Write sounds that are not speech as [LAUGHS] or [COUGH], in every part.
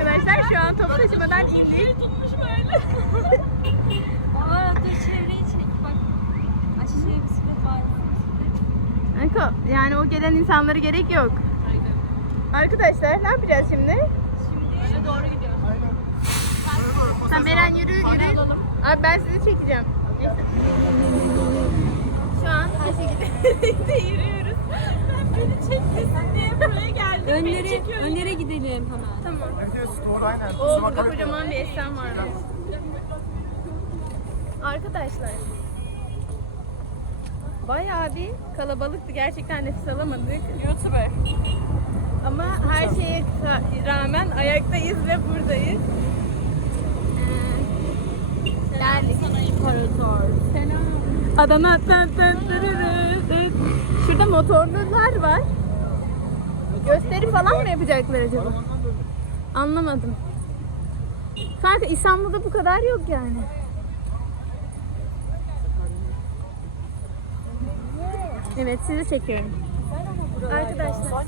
arkadaşlar. Şu an toplu taşımadan indik. tutmuş [LAUGHS] böyle. Aa dur çevreyi çek bak. Aşağıya bisiklet var. Anko, yani o gelen insanlara gerek yok. Arkadaşlar ne yapacağız şimdi? Şimdi öne doğru gidiyoruz. Sen Eren yürü yürü. Abi ben sizi çekeceğim. Neyse. Şu an Ayşegül'de [LAUGHS] yürüyoruz. Ben Önlere, önlere gidelim hemen. Tamam. Evet, doğru aynen. Oo burada kocaman bir esen var. Arkadaşlar. Bayağı bir kalabalıktı. Gerçekten nefes alamadık. YouTuber. Ama her şeye rağmen ayaktayız ve buradayız. Ee, geldik. Sana imparator. Selam. Adana. Şurada motorlular var. Gösteri falan mı yapacaklar acaba? Anlamadım. Kanka İstanbul'da bu kadar yok yani. Evet sizi çekiyorum. Arkadaşlar.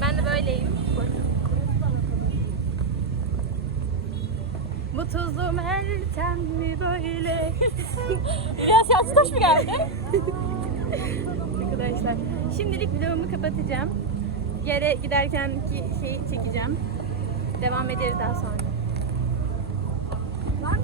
Ben de böyleyim. Bu tuzlu meltem mi böyle? Biraz yatsıtaş mı geldi? [LAUGHS] Arkadaşlar şimdilik vlogumu kapatacağım. Yere giderken ki şeyi çekeceğim. Devam ederiz daha sonra.